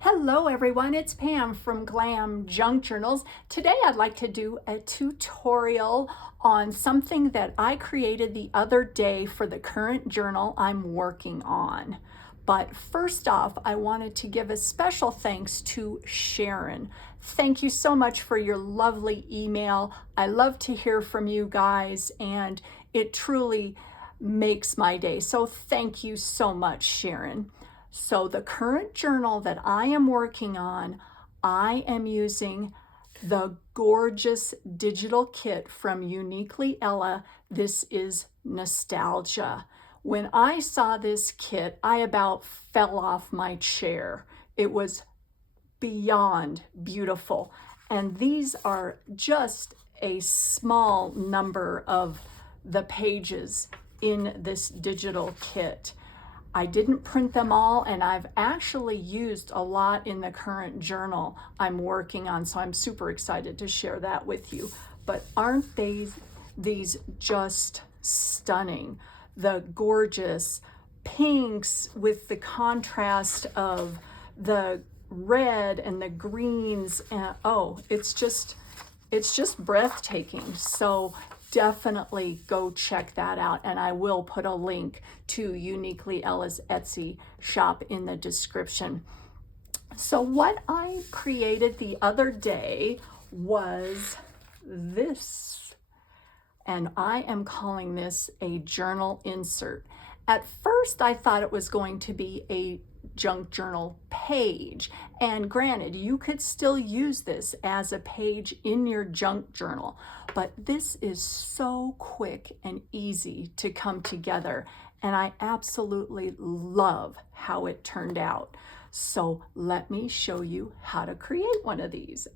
Hello everyone, it's Pam from GlamJunkJournals. Today I'd like to do a tutorial on something that I created the other day for the current journal I'm working on. But first off, I wanted to give a special thanks to Sharon. Thank you so much for your lovely email. I love to hear from you guys, and it truly makes my day. So thank you so much, Sharon. So the current journal that I am working on, I am using the gorgeous digital kit from UniquelyElla. This is Nostalgia. When I saw this kit, I about fell off my chair. It was beyond beautiful. And these are just a small number of the pages in this digital kit. I didn't print them all, and I've actually used a lot in the current journal I'm working on, so I'm super excited to share that with you. But aren't these just stunning? The gorgeous pinks with the contrast of the red and the greens, and oh, it's just breathtaking. So definitely go check that out, and I will put a link to UniquelyElla's Etsy shop in the description. So what I created the other day was this, and I am calling this a journal insert. At first I thought it was going to be a junk journal page, and granted, you could still use this as a page in your junk journal, but this is so quick and easy to come together, and I absolutely love how it turned out. So let me show you how to create one of these.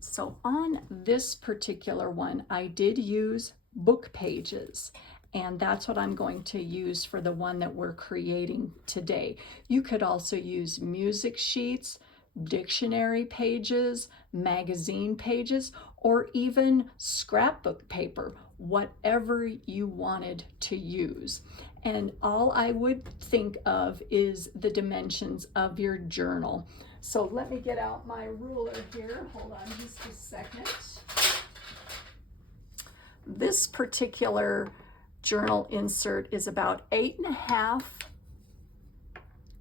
So on this particular one, I did use book pages, and that's what I'm going to use for the one that we're creating today. You could also use music sheets, dictionary pages, magazine pages, or even scrapbook paper, whatever you wanted to use. And all I would think of is the dimensions of your journal. So let me get out my ruler here. Hold on just a second. This particular journal insert is about 8.5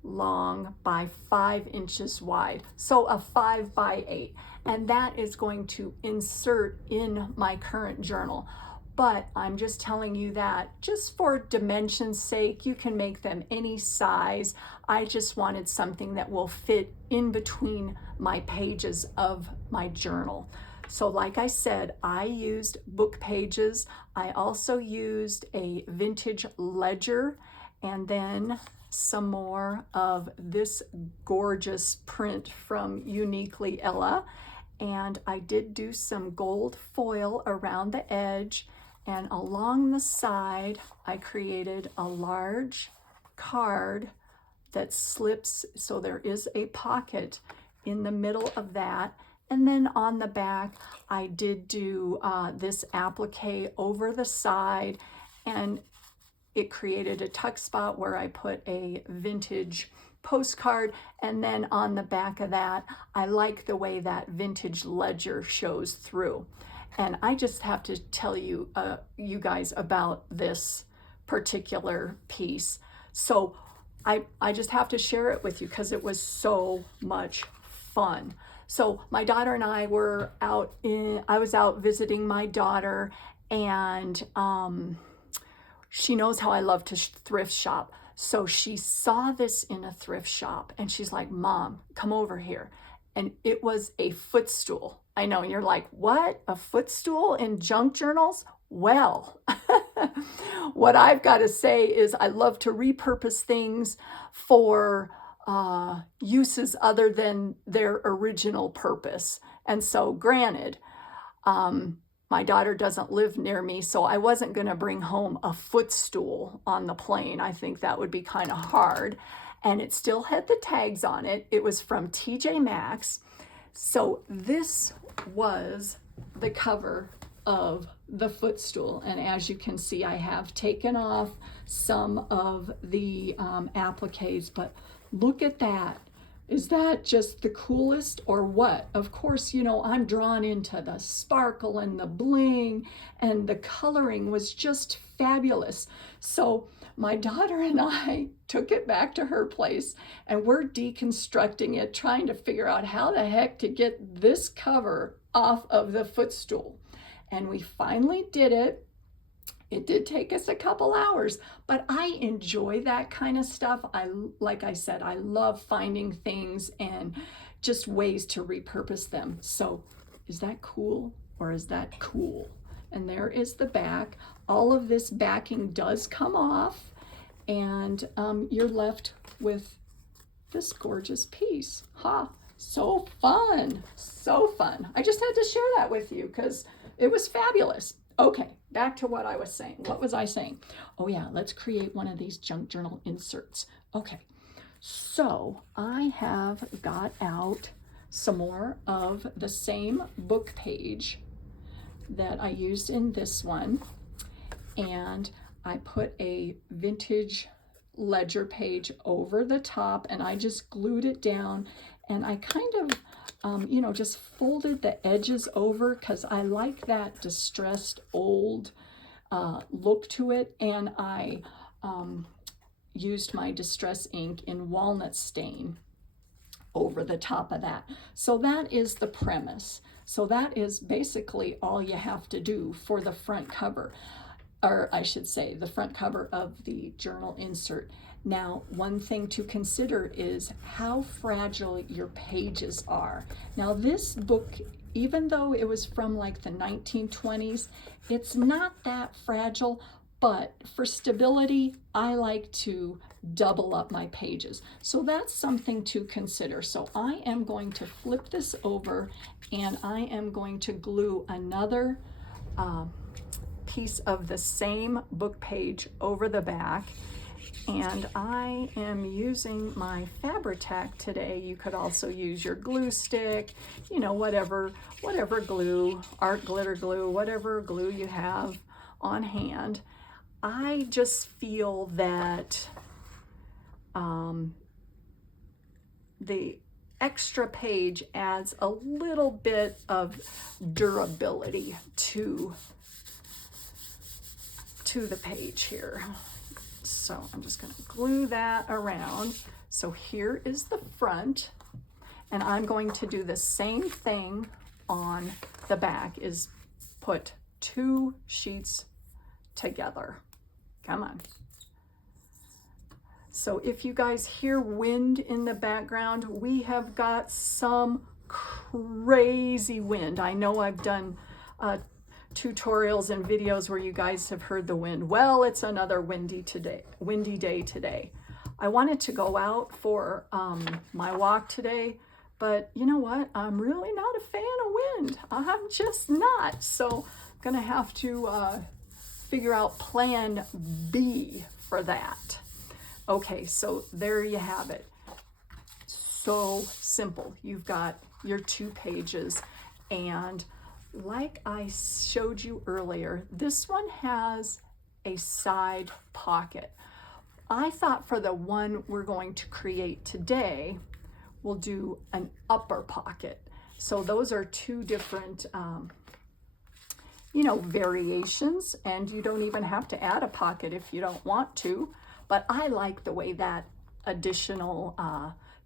long by 5 inches wide, so a 5 by 8, and that is going to insert in my current journal. But I'm just telling you that just for dimension's sake, you can make them any size. I just wanted something that will fit in between my pages of my journal. So like I said, I used book pages. I also used a vintage ledger, and then some more of this gorgeous print from UniquelyElla. And I did do some gold foil around the edge, and along the side, I created a large card that slips, so there is a pocket in the middle of that. And then on the back, I did do this applique over the side, and it created a tuck spot where I put a vintage postcard. And then on the back of that, I like the way that vintage ledger shows through. And I just have to tell you, you guys about this particular piece. So I just have to share it with you because it was so much fun. So my daughter and I were I was out visiting my daughter, and she knows how I love to thrift shop. So she saw this in a thrift shop, and she's like, "Mom, come over here." And it was a footstool. I know, and you're like, what? A footstool in junk journals? Well, what I've got to say is I love to repurpose things for uses other than their original purpose. And so granted, my daughter doesn't live near me, so I wasn't going to bring home a footstool on the plane. I think that would be kind of hard. And it still had the tags on it. It was from TJ Maxx. So this was the cover of the footstool. And as you can see, I have taken off some of the appliques, but look at that. Is that just the coolest or what? Of course, you know, I'm drawn into the sparkle and the bling, and the coloring was just fabulous. So my daughter and I took it back to her place, and we're deconstructing it, trying to figure out how the heck to get this cover off of the footstool. And we finally did it. It did take us a couple hours, but I enjoy that kind of stuff. Like I said, I love finding things and just ways to repurpose them. So is that cool or is that cool? And there is the back. All of this backing does come off, and you're left with this gorgeous piece. Ha! So fun, so fun. I just had to share that with you because it was fabulous. Okay, back to what I was saying. What was I saying? Oh yeah, let's create one of these junk journal inserts. Okay, so I have got out some more of the same book page that I used in this one, and I put a vintage ledger page over the top, and I just glued it down, and I kind of you know, just folded the edges over because I like that distressed old look to it, and I used my distress ink in walnut stain over the top of that. So that is the premise. So that is basically all you have to do for the front cover, or I should say the front cover of the journal insert. Now, one thing to consider is how fragile your pages are. Now, this book, even though it was from like the 1920s, it's not that fragile, but for stability, I like to double up my pages. So that's something to consider. So I am going to flip this over, and I am going to glue another piece of the same book page over the back. And I am using my Fabri-Tac today. You could also use your glue stick, you know, whatever glue, art glitter glue, whatever glue you have on hand. I just feel that the extra page adds a little bit of durability to the page here. So I'm just going to glue that around. So here is the front, and I'm going to do the same thing on the back, is put two sheets together. Come on. So if you guys hear wind in the background, we have got some crazy wind. I know I've done tutorials and videos where you guys have heard the wind. Well, it's another windy day today. I wanted to go out for my walk today, but you know what? I'm really not a fan of wind. I'm just not. So I'm gonna have to figure out plan B for that. Okay, so there you have it. So simple. You've got your 2 pages, and like I showed you earlier, this one has a side pocket. I thought for the one we're going to create today, we'll do an upper pocket. So those are 2 different, you know, variations, and you don't even have to add a pocket if you don't want to, but I like the way that additional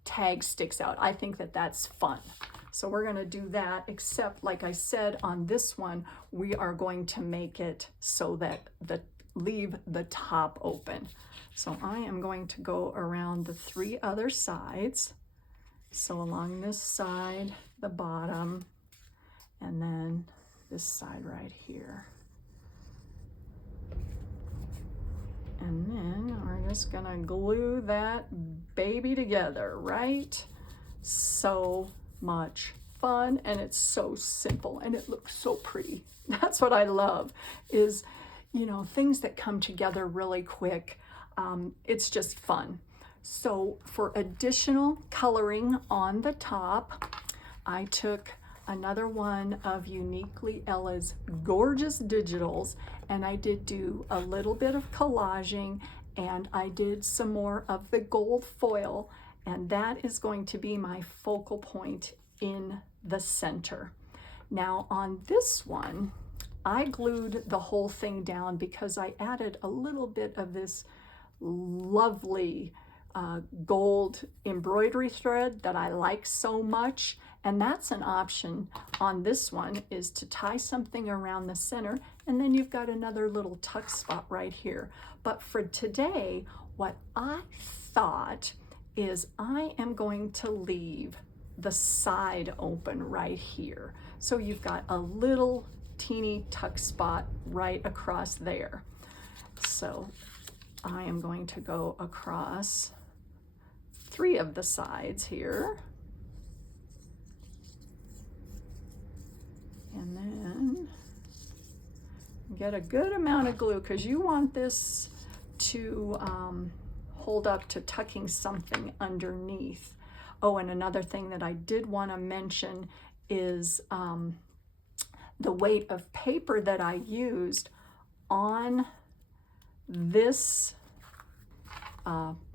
tag sticks out. I think that that's fun. So we're going to do that, except like I said, on this one, we are going to make it so that leave the top open. So I am going to go around the 3 other sides. So along this side, the bottom, and then this side right here. And then we're just gonna glue that baby together, right? So much fun, and it's so simple, and it looks so pretty. That's what I love, is, you know, things that come together really quick. It's just fun. So for additional coloring on the top, I took another one of UniquelyElla's gorgeous digitals, and I did do a little bit of collaging, and I did some more of the gold foil, And that is going to be my focal point in the center. Now on this one, I glued the whole thing down because I added a little bit of this lovely gold embroidery thread that I like so much. And that's an option on this one, is to tie something around the center, and then you've got another little tuck spot right here. But for today, what I thought is I am going to leave the side open right here. So you've got a little teeny tuck spot right across there. So I am going to go across 3 of the sides here. And then get a good amount of glue, because you want this to hold up to tucking something underneath. Oh, and another thing that I did want to mention is the weight of paper that I used on this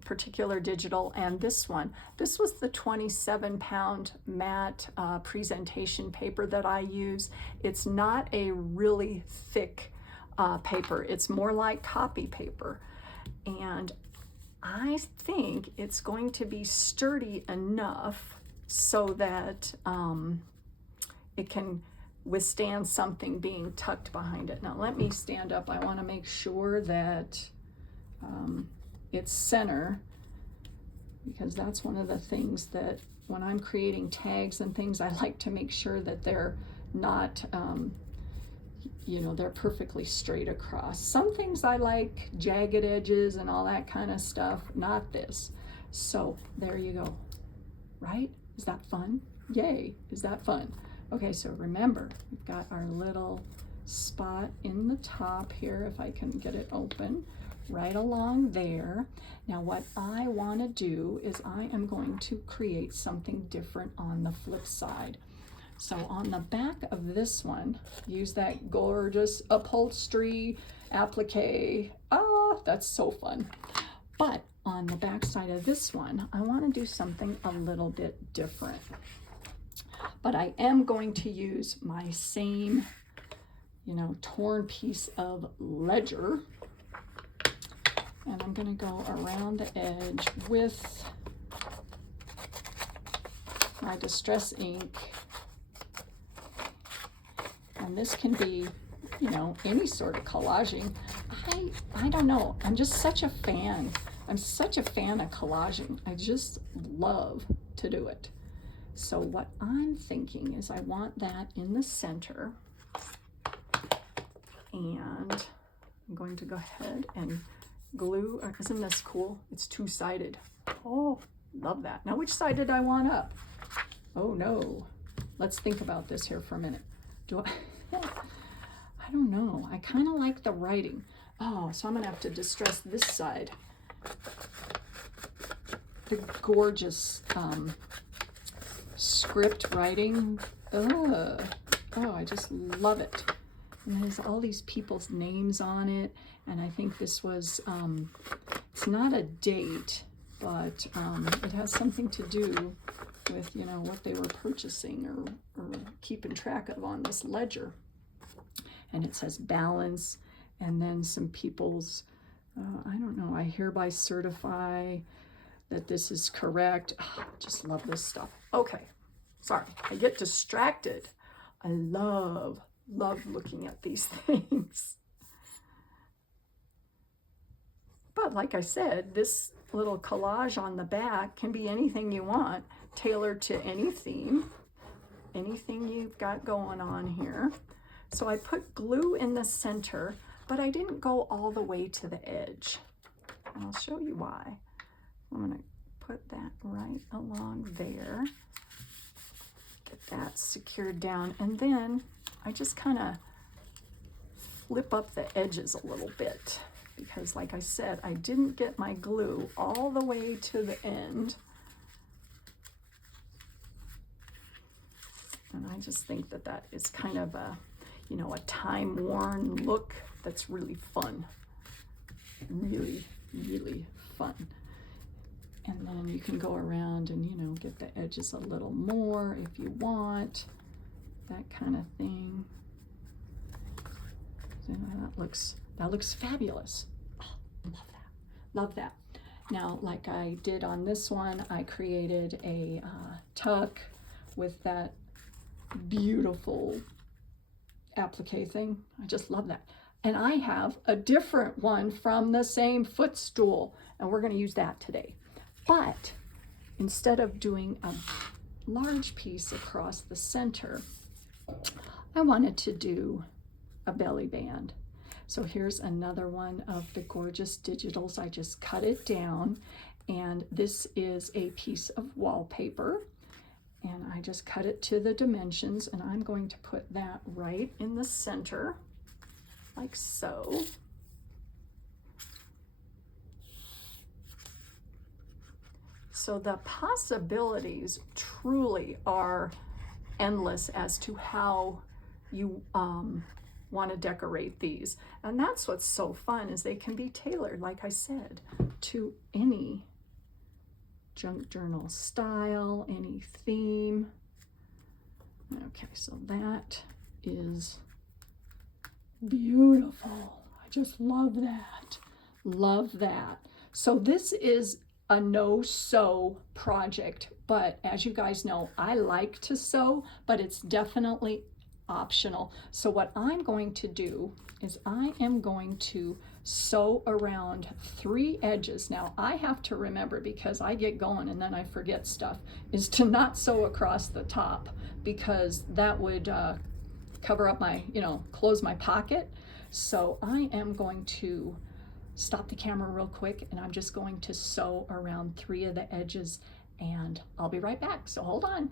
particular digital and this one. This was the 27-pound matte presentation paper that I use. It's not a really thick paper. It's more like copy paper. And I think it's going to be sturdy enough so that it can withstand something being tucked behind it. Now let me stand up. I want to make sure that it's center, because that's one of the things that when I'm creating tags and things, I like to make sure that they're not you know, they're perfectly straight across. Some things I like jagged edges and all that kind of stuff, not this. So there you go, right? Is that fun? Yay, is that fun? Okay, so remember, we've got our little spot in the top here, if I can get it open, right along there. Now what I want to do is I am going to create something different on the flip side. So on the back of this one, use that gorgeous upholstery applique. Ah, that's so fun. But on the back side of this one, I want to do something a little bit different. But I am going to use my same, you know, torn piece of ledger. And I'm going to go around the edge with my distress ink. And this can be, you know, any sort of collaging. I don't know. I'm just such a fan. I'm such a fan of collaging. I just love to do it. So what I'm thinking is I want that in the center. And I'm going to go ahead and glue. Isn't this cool? It's two-sided. Oh, love that. Now, which side did I want up? Oh, no. Let's think about this here for a minute. I don't know. I kind of like the writing. Oh, so I'm going to have to distress this side. The gorgeous script writing. Oh, I just love it. And there's all these people's names on it. And I think this was, it's not a date, but it has something to do with, you know, what they were purchasing or keeping track of on this ledger. And it says balance, and then some people's, I don't know, I hereby certify that this is correct. Oh, just love this stuff. Okay, sorry, I get distracted. I love looking at these things. But like I said, this little collage on the back can be anything you want, tailored to any theme, anything you've got going on here. So I put glue in the center, but I didn't go all the way to the edge. And I'll show you why. I'm going to put that right along there. Get that secured down. And then I just kind of flip up the edges a little bit, because like I said, I didn't get my glue all the way to the end. And I just think that that is kind of a, you know, a time-worn look that's really fun. Really, really fun. And then you can go around and, you know, get the edges a little more if you want, that kind of thing. So that looks fabulous. Oh, love that, love that. Now, like I did on this one, I created a tuck with that beautiful applique thing. I just love that. And I have a different one from the same footstool, and we're going to use that today. But instead of doing a large piece across the center, I wanted to do a belly band. So here's another one of the gorgeous digitals. I just cut it down, and this is a piece of wallpaper, and I just cut it to the dimensions, and I'm going to put that right in the center, like so. So the possibilities truly are endless as to how you want to decorate these. And that's what's so fun, is they can be tailored, like I said, to any junk journal style, any theme. Okay, so that is beautiful. I just love that. Love that. So this is a no-sew project, but as you guys know, I like to sew, but it's definitely optional. So what I'm going to do is I am going to sew around 3 edges. Now I have to remember, because I get going and then I forget stuff, is to not sew across the top, because that would cover up my, close my pocket. So I am going to stop the camera real quick, and I'm just going to sew around 3 of the edges, and I'll be right back, so hold on.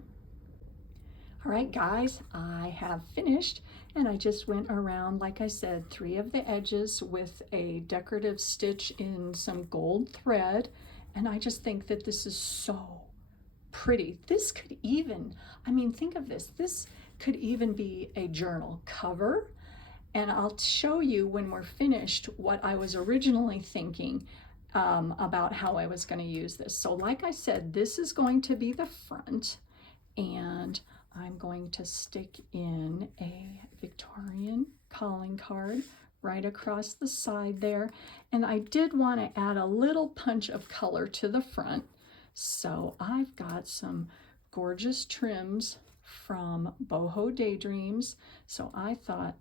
All right, guys, I have finished, and I just went around, like I said, 3 of the edges with a decorative stitch in some gold thread, and I just think that this is so pretty. This could even, think of this, this could even be a journal cover. And I'll show you when we're finished what I was originally thinking about how I was going to use this. So like I said, this is going to be the front, and I'm going to stick in a Victorian calling card right across the side there. And I did want to add a little punch of color to the front. So I've got some gorgeous trims from Bohodaydreams. So I thought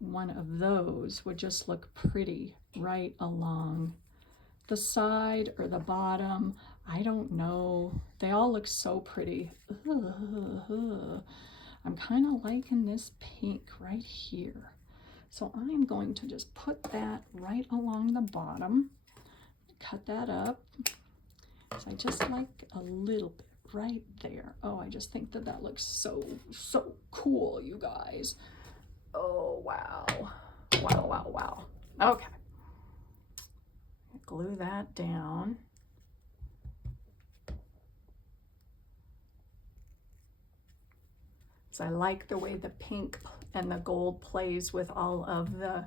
one of those would just look pretty right along the side or the bottom. I don't know. They all look so pretty. I'm kind of liking this pink right here. So I am going to just put that right along the bottom. Cut that up. So I just like a little bit right there. Oh, I just think that that looks so cool, you guys. Oh, wow. Wow, wow, wow. Okay. Glue that down. So I like the way the pink and the gold plays with all of the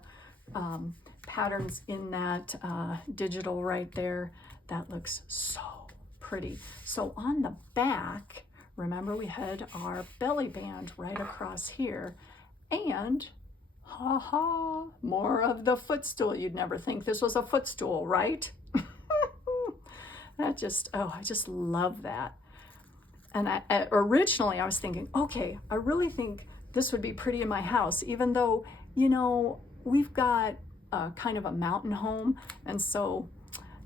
patterns in that digital right there. That looks so pretty. So on the back, remember we had our belly band right across here. And, more of the footstool. You'd never think this was a footstool, right? I just love that. And originally I was thinking, okay, I really think this would be pretty in my house, even though, we've got kind of a mountain home. And so,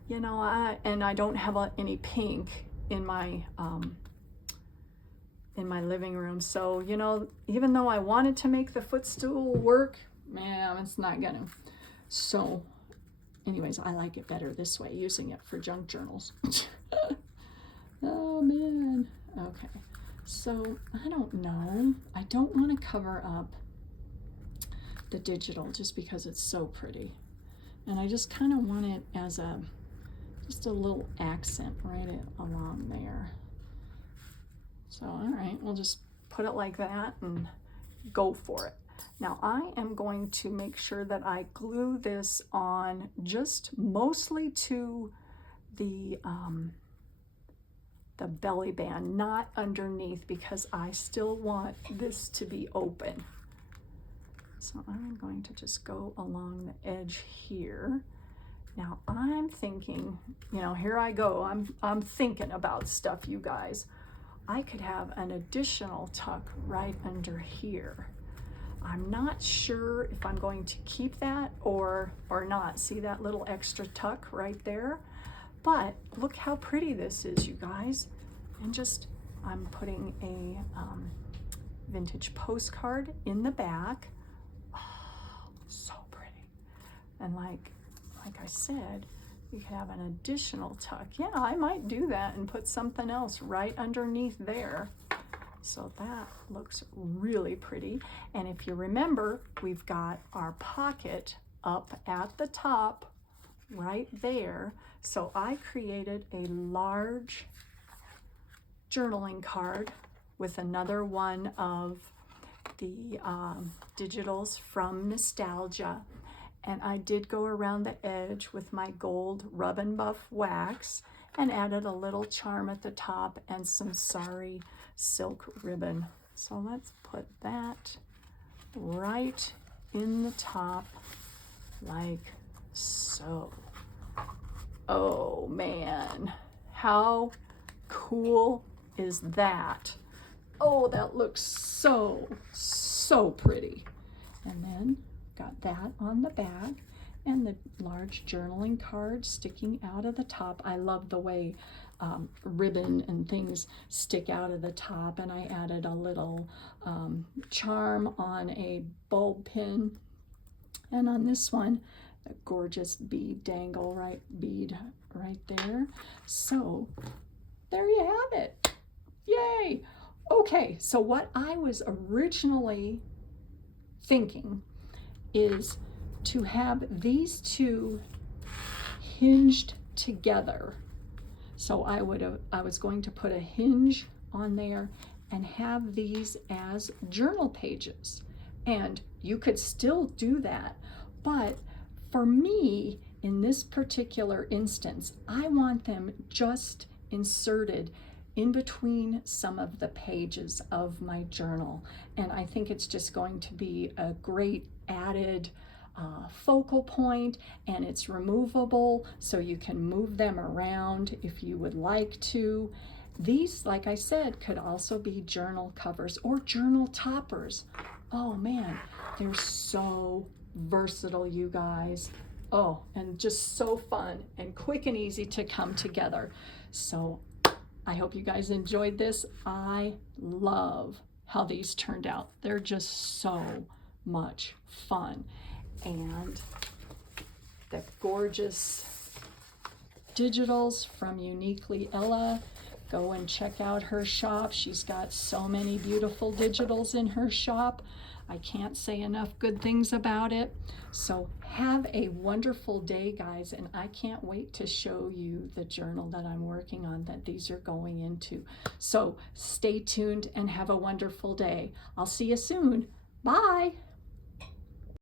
I don't have any pink in my living room. So, even though I wanted to make the footstool work, man, it's not gonna. So anyways, I like it better this way, using it for junk journals. Oh man. Okay. So I don't know. I don't want to cover up the digital just because it's so pretty. And I just kind of want it as just a little accent right along there. So, all right, we'll just put it like that and go for it. Now I am going to make sure that I glue this on just mostly to the belly band, not underneath, because I still want this to be open. So I'm going to just go along the edge here. Now I'm thinking, you know, here I go. I'm thinking about stuff, you guys. I could have an additional tuck right under here. I'm not sure if I'm going to keep that or not. See that little extra tuck right there? But look how pretty this is, you guys. And just, I'm putting a vintage postcard in the back. Oh, so pretty. And like I said, you could have an additional tuck. Yeah, I might do that and put something else right underneath there. So that looks really pretty. And if you remember, we've got our pocket up at the top right there. So I created a large journaling card with another one of the digitals from Nostalgia. And I did go around the edge with my gold Rub and Buff wax and added a little charm at the top and some sari silk ribbon. So let's put that right in the top like so. Oh man, how cool is that? Oh, that looks so pretty. And then got that on the back and the large journaling card sticking out of the top. I love the way ribbon and things stick out of the top, and I added a little charm on a bulb pin, and on this one a gorgeous bead dangle right there. So there you have it. Yay. Okay, so what I was originally thinking is to have these two hinged together. So I was going to put a hinge on there and have these as journal pages. And you could still do that, but for me, in this particular instance, I want them just inserted in between some of the pages of my journal. And I think it's just going to be a great added focal point, and it's removable, so you can move them around if you would like to. These, like I said, could also be journal covers or journal toppers. Oh man, they're so versatile, you guys. Oh, and just so fun and quick and easy to come together. So I hope you guys enjoyed this. I love how these turned out. They're just so much fun. And the gorgeous digitals from UniquelyElla. Go and check out her shop. She's got so many beautiful digitals in her shop. I can't say enough good things about it. So have a wonderful day, guys, and I can't wait to show you the journal that I'm working on that these are going into. So stay tuned and have a wonderful day. I'll see you soon. Bye.